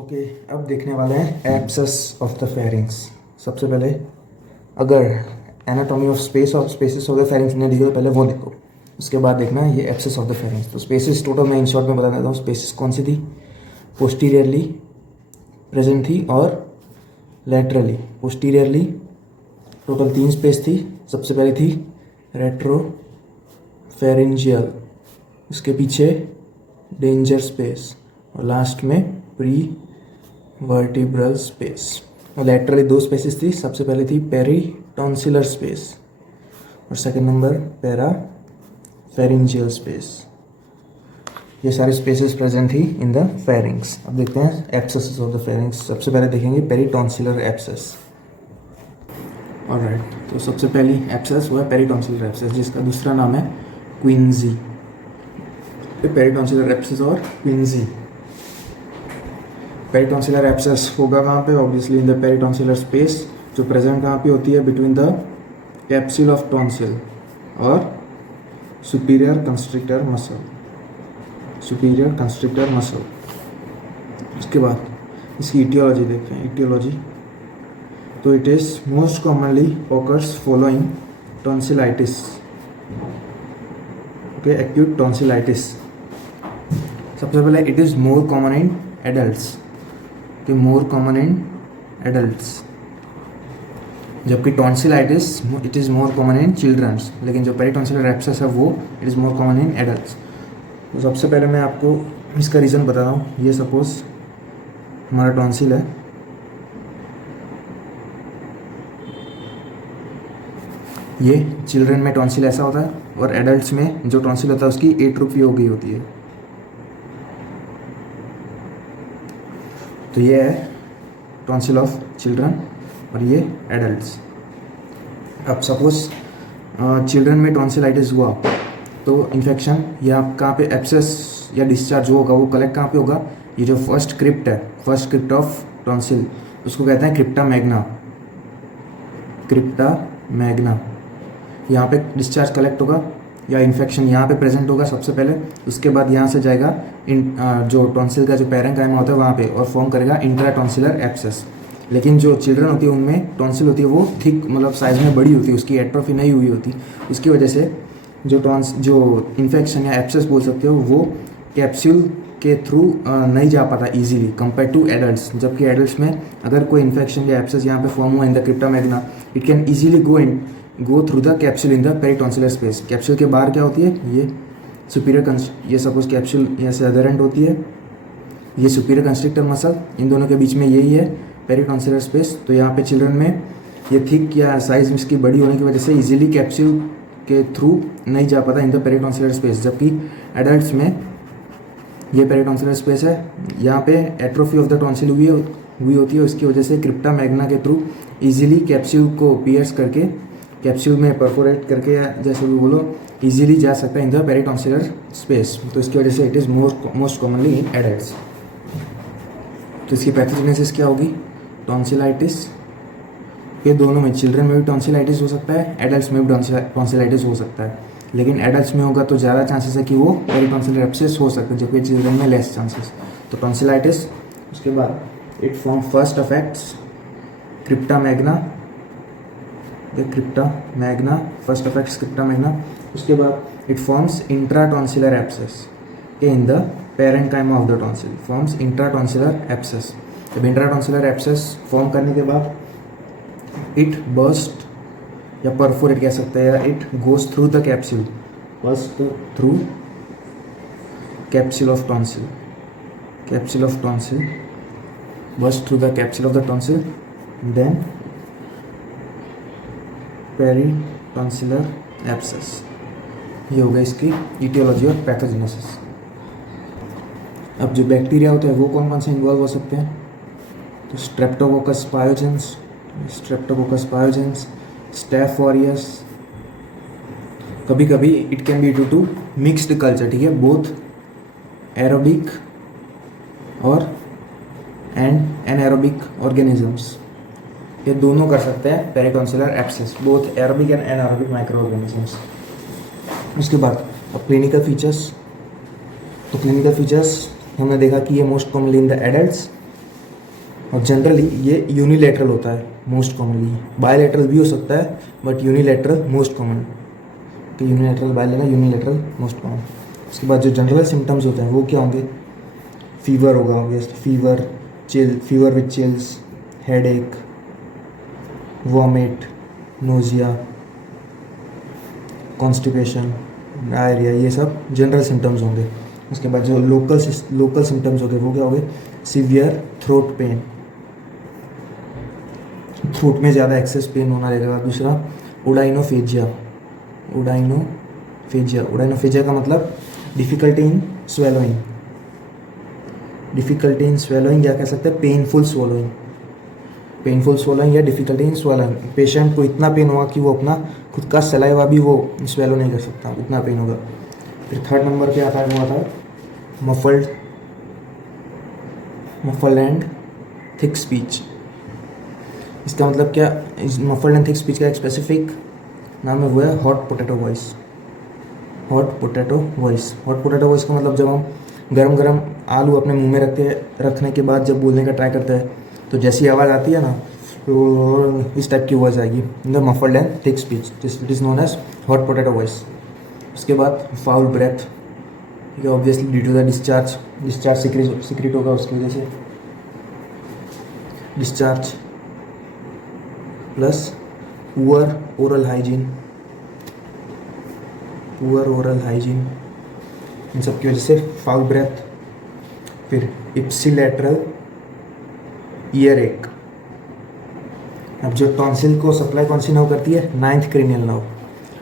Okay, अब देखने वाले हैं एब्सेस ऑफ द फेरिंग्स। सबसे पहले अगर एनाटॉमी ऑफ स्पेस और स्पेसिस ऑफ द फेरिंग्स ने दिखे तो पहले वो देखो, उसके बाद देखना ये एब्सेस ऑफ द फेरिंग्स। तो स्पेसिस टोटल मैं इन शॉर्ट में बता देता हूँ। स्पेसिस कौन सी थी? पोस्टीरियरली प्रेजेंट थी और लैटरली। पोस्टीरियरली टोटल 3 स्पेस थी। सबसे पहले थी रेट्रो फेरिंजियल, उसके पीछे डेंजर स्पेस और लास्ट में प्री वर्टिब्रल स्पेस। और लैटरली 2 स्पेसिस थी। सबसे पहले थी पेरीटॉन्सिलर स्पेस और second number para pharyngeal space. ये सारे स्पेसेस प्रेजेंट थी इन द फेरिंग्स। अब देखते हैं एब्सेस ऑफ द फेरिंग्स। सबसे पहले देखेंगे पेरीटॉन्सिलर एब्सेस। ऑलराइट, तो सबसे पहली एब्सेस वो है पेरीटॉन्सिलर एब्सेस, जिसका दूसरा नाम है क्विंजी। पेरीटॉन्सिलर एब्सेस और क्विंजी। पेरीटॉन्सिलर एब्सेस होगा कहाँ पे? Obviously in the peritonsillar space, जो प्रेजेंट कहाँ पे होती है? Between the capsule of tonsil और superior constrictor muscle. Superior constrictor muscle. उसके बाद इसकी इटियोलॉजी देखते हैं। इटियोलॉजी तो it is most commonly occurs following tonsillitis. Okay, acute tonsillitis. सबसे पहले it is more common in adults, कि मोर कॉमन इन एडल्ट्स, जबकि tonsillitis it is more common in childrens. लेकिन जो पेरीटॉन्सिलर एब्सेस है वो it is more common in adults. तो सबसे पहले मैं आपको इसका रीज़न बताता हूँ। ये सपोज हमारा टॉन्सिल है, ये चिल्ड्रन में टॉन्सिल ऐसा होता है और एडल्ट्स में जो टॉन्सिल होता है उसकी एट्रोफी हो गई होती है। तो ये है टॉन्सिल ऑफ चिल्ड्रन और ये एडल्ट्स। अब सपोज चिल्ड्रन में टॉन्सिलाइटिस हुआ तो इन्फेक्शन या कहाँ पे एब्सेस या डिस्चार्ज होगा वो कलेक्ट कहाँ पे होगा? ये जो फर्स्ट क्रिप्ट है, फर्स्ट क्रिप्ट ऑफ टॉन्सिल, उसको कहते हैं क्रिप्टा मैग्ना। क्रिप्टा मैग्ना, यहाँ पे डिस्चार्ज कलेक्ट होगा या इन्फेक्शन यहाँ पे प्रेजेंट होगा सबसे पहले। उसके बाद यहाँ से जाएगा जो टॉन्सिल का जो पैरेंकाइमा होता है वहाँ पे और फॉर्म करेगा इंट्रा टॉन्सिलर एब्सेस। लेकिन जो चिल्ड्रन होती है उनमें टॉन्सिल होती है वो थिक, मतलब साइज में बड़ी होती है, उसकी एट्रोफी नहीं हुई होती। उसकी वजह से जो इन्फेक्शन या एब्सेस बोल सकते हो वो कैप्सूल के थ्रू नहीं जा पाता इजीली कंपेयर टू एडल्ट्स। जबकि एडल्ट्स में अगर कोई इन्फेक्शन या एब्सेस यहाँ पे फॉर्म हुआ in the crypta magna, it can easily go through the capsule in the peritonsillar space. Capsule के बाहर क्या होती है? ये सुपीरियर ये सपोज कैप्सूल यहाँ से अदर एंड होती है, ये सुपीरियर कंस्ट्रिक्टर मसल, इन दोनों के बीच में यही है पेरीटॉन्सिलर स्पेस। तो यहाँ पे चिल्ड्रन में ये थिक या साइज इसकी बड़ी होने की वजह से इजीली कैप्सूल के थ्रू नहीं जा पाता इन द पेरीटॉन्सिलर स्पेस। जबकि एडल्ट्स में ये पेरीटॉन्सिलर स्पेस है, यहाँ पे एट्रोफी ऑफ द टॉन्सिल हुई होती है। उसकी वजह से क्रिप्टा मैग्ना के थ्रू इजीली कैप्सूल को पियर्स करके, कैप्सूल में परफोरेट करके या जैसे भी बोलो, इजीली जा सकता है इन द पेरीटॉन्सिलर स्पेस। तो इसकी वजह से it is most commonly in adults. तो इसकी पैथोजेनेसिस क्या होगी? टॉन्सिलाइटिस। ये दोनों में, चिल्ड्रन में भी टॉन्सिलाइटिस हो सकता है, एडल्ट्स में भी टॉन्सिलाइटिस हो सकता है। लेकिन एडल्ट्स में होगा तो ज़्यादा चांसेस है कि वो पेरीटॉन्सिलर एब्सेस हो सकता है, जबकि चिल्ड्रन में लेस चांसेस। तो टॉन्सिलाइटिस, उसके बाद it first affects crypta magna. Crypta magna first affects crypta magna. उसके बाद it forms intra tonsillar abscess in the parenchyma of the tonsil, forms intra tonsillar abscess. जब इंट्रा टॉन्सिलर एब्सेस फॉर्म करने के बाद it burst या perforate कह सकते हैं, या it goes through the capsule, burst through capsule of tonsil, capsule of tonsil, burst through the capsule of the tonsil, then peritonsillar abscess. ये होगा इसकी इटियोलॉजी और पैथोजेनेसिस। अब जो बैक्टीरिया होते हैं वो कौन कौन से इन्वॉल्व हो सकते हैं? तो स्ट्रेप्टोकोकस पायोजेंस, स्टेफ ऑरियस। कभी कभी it can be due to mixed culture, ठीक है, बोथ एरोबिक और एनारोबिक ऑर्गेनिजम्स, ये दोनों कर सकते हैं peritonsillar abscess, both aerobic and anaerobic micro organisms. उसके बाद अब क्लिनिकल फीचर्स। तो क्लिनिकल फीचर्स हमने देखा कि ये most commonly in the adults और जनरली ये यूनिलेटरल होता है मोस्ट कॉमनली, बायलैटरल भी हो सकता है बट यूनिलेटरल मोस्ट कॉमन। तो unilateral bilateral unilateral most common. उसके बाद जो जनरल सिम्टम्स होते हैं वो क्या होंगे, फीवर होगा obviously, fever with chills, headache, vomit, nausea, constipation, diarrhoea, ये सब जनरल सिम्टम्स होंगे। उसके बाद जो लोकल सिम्टम्स होंगे वो क्या होंगे, सीवियर थ्रोट पेन, थ्रोट में ज़्यादा एक्सेस पेन होना रहेगा। दूसरा ओडाइनोफेजिया, ओडाइनोफेजिया का मतलब डिफ़िकल्टी इन स्वेलोइंग, या कह सकते हैं पेनफुल स्वलोइंग या डिफ़िकल्टी इन स्वलोइंग। पेशेंट को इतना पेन होगा कि वो अपना खुद का सलाइवा भी वो स्वेलो नहीं कर सकता, इतना पेन होगा। फिर थर्ड नंबर पे आता है, वो आता है मफल्ड एंड थिक स्पीच। इसका मतलब क्या, मफल्ड एंड थिक स्पीच का एक स्पेसिफिक नाम है, वो है हॉट पोटैटो वॉइस का मतलब जब हम गरम गरम आलू अपने मुंह में रखने के बाद जब बोलने का ट्राई करते हैं तो जैसी आवाज़ आती है ना, तो इस टाइप की वॉइस आएगी, the muffled and thick speech, it is known as hot potato voice. उसके बाद फाउल ब्रेथ, ठीक है, obviously due to the discharge secrete होगा, उसकी वजह से discharge, plus poor oral hygiene, इन सब की वजह से फाउल ब्रेथ। फिर इप्सिलेटरल ईयर एक। अब जो टॉन्सिल को सप्लाई कौन सी नर्व करती है, 9th क्रेनियल नर्व,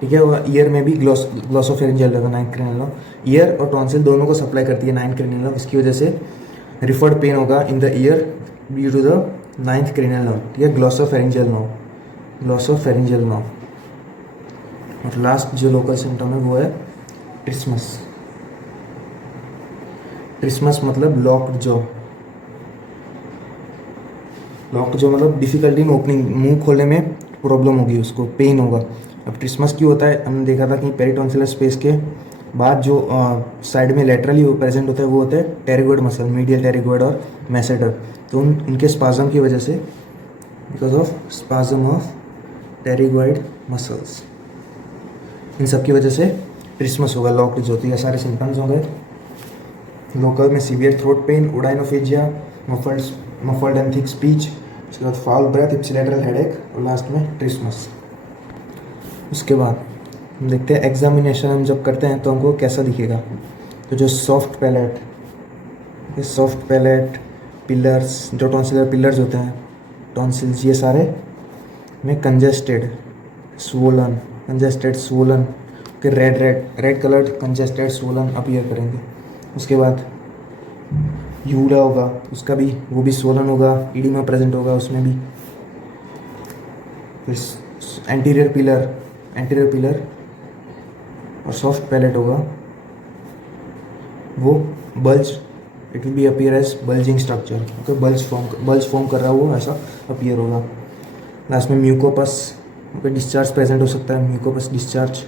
ठीक है, और ईयर में भी glossopharyngeal nerve, 9th cranial nerve, ear और टॉन्सिल दोनों को सप्लाई करती है 9th क्रेनियल नर्व। इसकी वजह से रिफर्ड पेन होगा in the ear due to the 9th cranial nerve, ठीक है, ग्लॉसोफेरिंजियल नर्व। और लास्ट जो लोकल सिम्टम है वो है ट्रिस्मस मतलब लॉक्ड जॉ मतलब डिफिकल्टी इन ओपनिंग, मुंह खोलने में प्रॉब्लम होगी, उसको पेन होगा। अब ट्रिस्मस क्यों होता है, हमने देखा था कि पेरिटॉन्सिलर स्पेस के बाद जो साइड में लेटरली प्रेजेंट होता है वो होता है टेरिगोइड मसल, मीडियल टेरिगोइड और मैसेटर। तो उनके स्पाज्म की वजह से, because of spasm of pterygoid muscles, इन सब की वजह से ट्रिस्मस होगा, लॉक्ड जो होती है। सारे सिम्टम्स हो गए। लोकल में severe throat pen, odynophagia, muffled and thick speech, उसके बाद फाउल ब्रेथ, इप्सिलेटरल हेडेक और लास्ट में ट्रिस्मस। उसके बाद हम देखते हैं एग्जामिनेशन हम जब करते हैं तो हमको कैसा दिखेगा। तो जो सॉफ्ट पैलेट पिलर्स, जो टॉन्सिलर पिलर्स होते हैं, टॉन्सिल्स, ये सारे में कंजेस्टेड स्वोलन फिर red coloured congested swollen appear करेंगे। उसके बाद यूला होगा, उसका भी वो भी स्वोलन होगा, इडिमा प्रेजेंट होगा उसमें भी। फिर एंटीरियर पिलर और सॉफ्ट पैलेट होगा, वो bulge, it will be appear as bulging structure, okay, bulge form कर रहा है वो, ऐसा अपीयर होगा। लास्ट में म्यूकोपस, ओके, डिस्चार्ज प्रेजेंट हो सकता है, म्यूकोपस डिस्चार्ज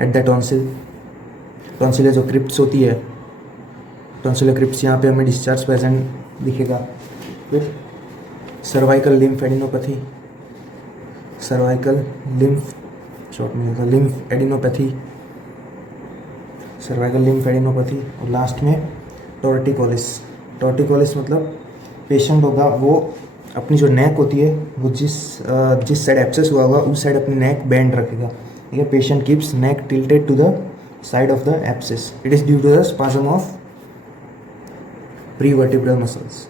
एट द टॉन्सिल जो क्रिप्ट्स होती है, टॉन्सिलर क्रिप्ट्स, यहाँ पे हमें डिस्चार्ज प्रेजेंट दिखेगा। फिर cervical lymph adenopathy, cervical lymph adenopathy और लास्ट में टॉर्टिकोलिस मतलब पेशेंट होगा वो अपनी जो नेक होती है वो जिस साइड एब्सेस हुआ होगा उस साइड अपनी नेक बेंड रखेगा, ठीक है। Patient keeps neck tilted to the side of the abscess, it is due to the spasm of prevertebral muscles.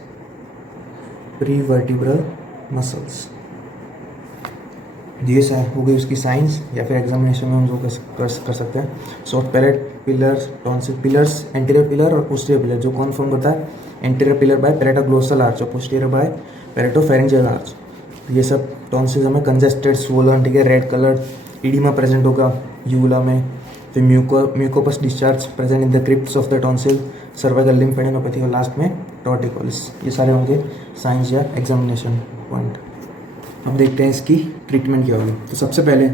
ये हो गई उसकी साइंस, या फिर एग्जामिनेशन में हम जो कर सकते हैं। Soft palate, pillars, tonsil pillars, anterior pillar और पोस्टीरियर पिलर, जो कौन फॉर्म करता है, एंटीरियर पिलर बाय पैरेटोग्लोसल आर्च और पोस्टीरियर बाय पैरेटोफेरेंजियल आर्च। ये सब टॉन्सिल्स हमें कंजेस्टेड स्वोलन, ठीक है, रेड कलर, इडिमा प्रेजेंट होगा यूला में। फिर mucopus discharge present in the crypts of the tonsil, cervical lymph adenopathy और लास्ट में टॉर्टिकोलिस। ये सारे होंगे साइंस या एग्जामिनेशन पॉइंट। अब देखते हैं इसकी ट्रीटमेंट क्या होगी। तो सबसे पहले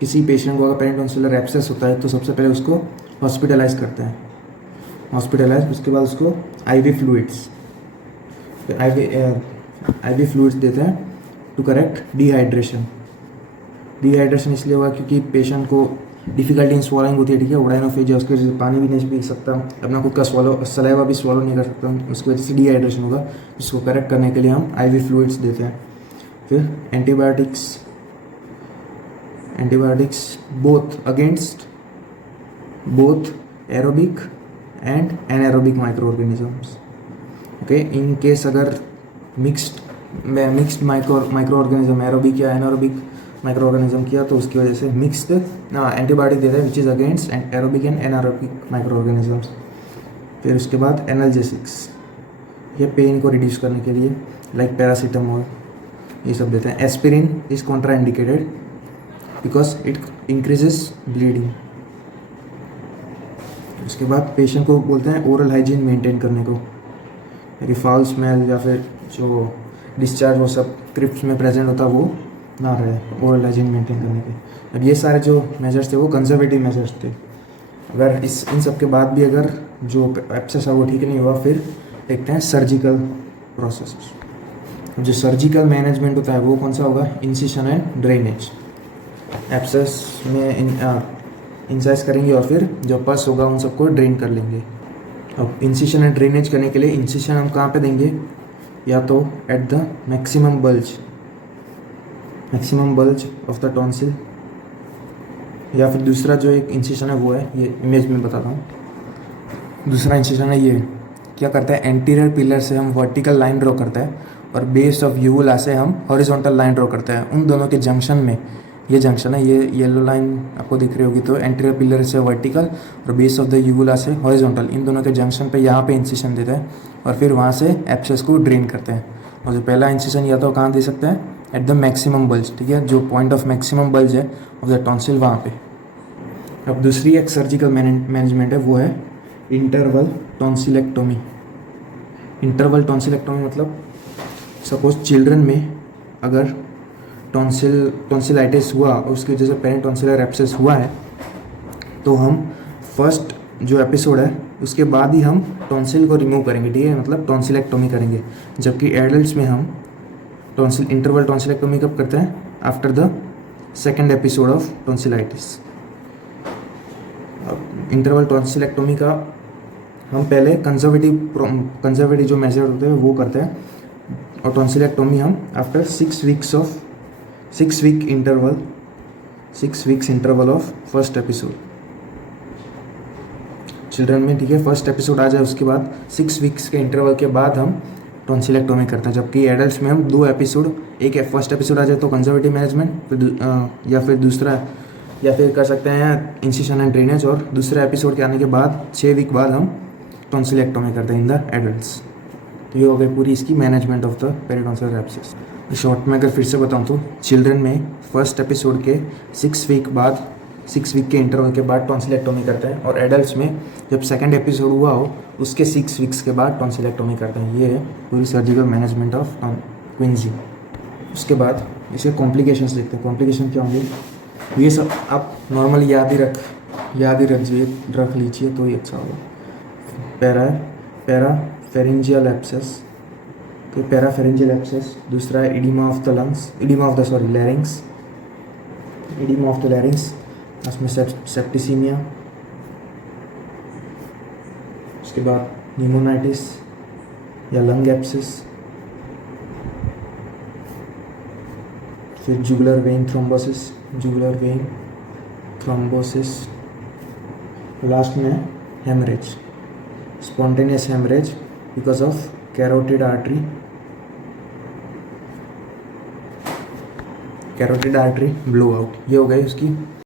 किसी पेशेंट को अगर पेरिटॉन्सिलर एब्सेस होता है तो सबसे पहले उसको हॉस्पिटलाइज करते हैं, उसके बाद उसको आईवी फ्लूइड्स, IV फ्लूइड्स देते हैं टू करेक्ट डिहाइड्रेशन। डिहाइड्रेशन इसलिए हुआ क्योंकि पेशेंट को डिफिकल्टी इन स्वॉलोइंग होती है, ठीक है, ओडाइनोफेज है, उसकी वजह से पानी भी नहीं पी सकता, अपना खुद का सलाइवा भी स्वॉलो नहीं कर सकता, उसकी वजह से डिहाइड्रेशन होगा। इसको करेक्ट करने के लिए हम IV फ्लूइड्स देते हैं। फिर antibiotics both aerobic and anaerobic micro organisms. Okay, in case अगर मिक्स्ड माइक्रो ऑर्गेनिज्म एरोबिक या एनारोबिक माइक्रो ऑर्गेनिज्म किया तो उसकी वजह से मिक्स्ड एंटीबायोटिक देते हैं which is against aerobic and anaerobic micro organisms. फिर उसके बाद एनाल्जेसिक्स, ये पेन को रिड्यूस करने के लिए लाइक पैरासीटामोल ये सब देते हैं। Aspirin is contraindicated because it increases bleeding. उसके बाद पेशेंट को बोलते हैं ओरल हाइजीन मेंटेन करने को, कि फाउल स्मेल या फिर जो डिस्चार्ज वो सब क्रिप्स में प्रेजेंट होता वो ना रहे, ओरल हाइजीन मेंटेन करने के। अब ये सारे जो मेजर्स थे वो कंजर्वेटिव मेजर्स थे। अगर इन सब के बाद भी अगर जो एब्सेस है वो ठीक नहीं हुआ, फिर देखते हैं सर्जिकल प्रोसेस। जो सर्जिकल मैनेजमेंट होता है वो कौन सा होगा? Incision and drainage. एब्सेस में इंसाइज करेंगे और फिर जो पस होगा उन सबको ड्रेन कर लेंगे। अब इंसिशन एंड ड्रेनेज करने के लिए इंसिशन हम कहाँ पे देंगे? या तो at the maximum bulge of the tonsil, या फिर दूसरा जो एक इंसिशन है वो है, ये इमेज में बताता हूँ। दूसरा इंसिशन है ये, क्या करता है? एंटीरियर पिलर से हम वर्टिकल लाइन ड्रॉ करता है और बेस ऑफ यूवुला से हम हॉरिजॉन्टल लाइन ड्रॉ करते हैं। उन दोनों के जंक्शन में ये जंक्शन है, ये येलो लाइन आपको दिख रही होगी, तो एंटीरियर पिलर से वर्टिकल और बेस ऑफ द यूवुला से हॉरिजॉन्टल, इन दोनों के जंक्शन पे यहाँ पे इंसिशन देते हैं और फिर वहाँ से एब्सेस को ड्रेन करते हैं। और जो पहला इंसिशन या तो कहाँ दे सकते हैं? एट द मैक्सिमम बल्ज, ठीक है, जो पॉइंट ऑफ मैक्सिमम बल्ज है ऑफ द टॉन्सिल वहाँ पे। अब दूसरी एक सर्जिकल मैनेजमेंट है वो है इंटरवल टॉन्सिलेक्टोमी। इंटरवल टॉन्सिलेक्टोमी मतलब सपोज चिल्ड्रन में अगर टॉन्सिलाइटिस हुआ और उसकी वजह से पेरिटॉन्सिलर एब्सेस हुआ है, तो हम फर्स्ट जो एपिसोड है उसके बाद ही हम टॉन्सिल को रिमूव करेंगे, ठीक है, मतलब टॉन्सिलेक्टोमी करेंगे। जबकि एडल्ट्स में हम इंटरवल टॉन्सिलेक्टोमी कब करते हैं? After the second episode of tonsillitis. Interval tonsillectomy का हम पहले कंजर्वेटिव जो मेजर होते हैं वो करते हैं, और टॉन्सिलेक्टोमी हम after 6 weeks interval of first episode children में, ठीक है, फर्स्ट एपिसोड आ जाए उसके बाद 6 वीक्स के इंटरवल के बाद हम टॉन्सिलेक्टोमी करते हैं। जबकि एडल्ट्स में हम 2 एपिसोड, एक फर्स्ट एपिसोड आ जाए तो कंजर्वेटिव मैनेजमेंट, या फिर कर सकते हैं इंसिशन एंड ड्रेनेज, और दूसरे एपिसोड के आने के बाद 6 वीक बाद हम टॉन्सिलेक्टोमी करते हैं इन द एडल्ट्स। तो ये हो गई पूरी इसकी management of the peritonsillar abscess. Short में अगर फिर से बताऊँ तो चिल्ड्रन में फर्स्ट एपिसोड के 6 वीक के इंटरवल के बाद टॉन्सिलेक्टोमी करते हैं, और एडल्ट्स में जब सेकंड एपिसोड हुआ हो उसके 6 वीक्स के बाद टॉन्सिलेक्टोमी करते हैं। ये है पूरी सर्जिकल मैनेजमेंट ऑफ क्विंसी। उसके बाद इसके कॉम्प्लिकेशंस देखते हैं। कॉम्प्लिकेशन क्या होंगे ये सब आप नॉर्मली याद ही रख लीजिए तो ये अच्छा होगा। पैराफेरेंजियल एब्सेस, तो पैराफेरेंजियल एब्सेस। दूसरा है इडिमा ऑफ द लैरिंग्स, उसमें सेप्टिसीमिया। उसके बाद न्यूमोनाइटिस या लंग एब्सेस, फिर जुगुलर वेन थ्रोम्बोसिस, लास्ट में haemorrhage, spontaneous haemorrhage because of carotid artery blow out. ये हो गई उसकी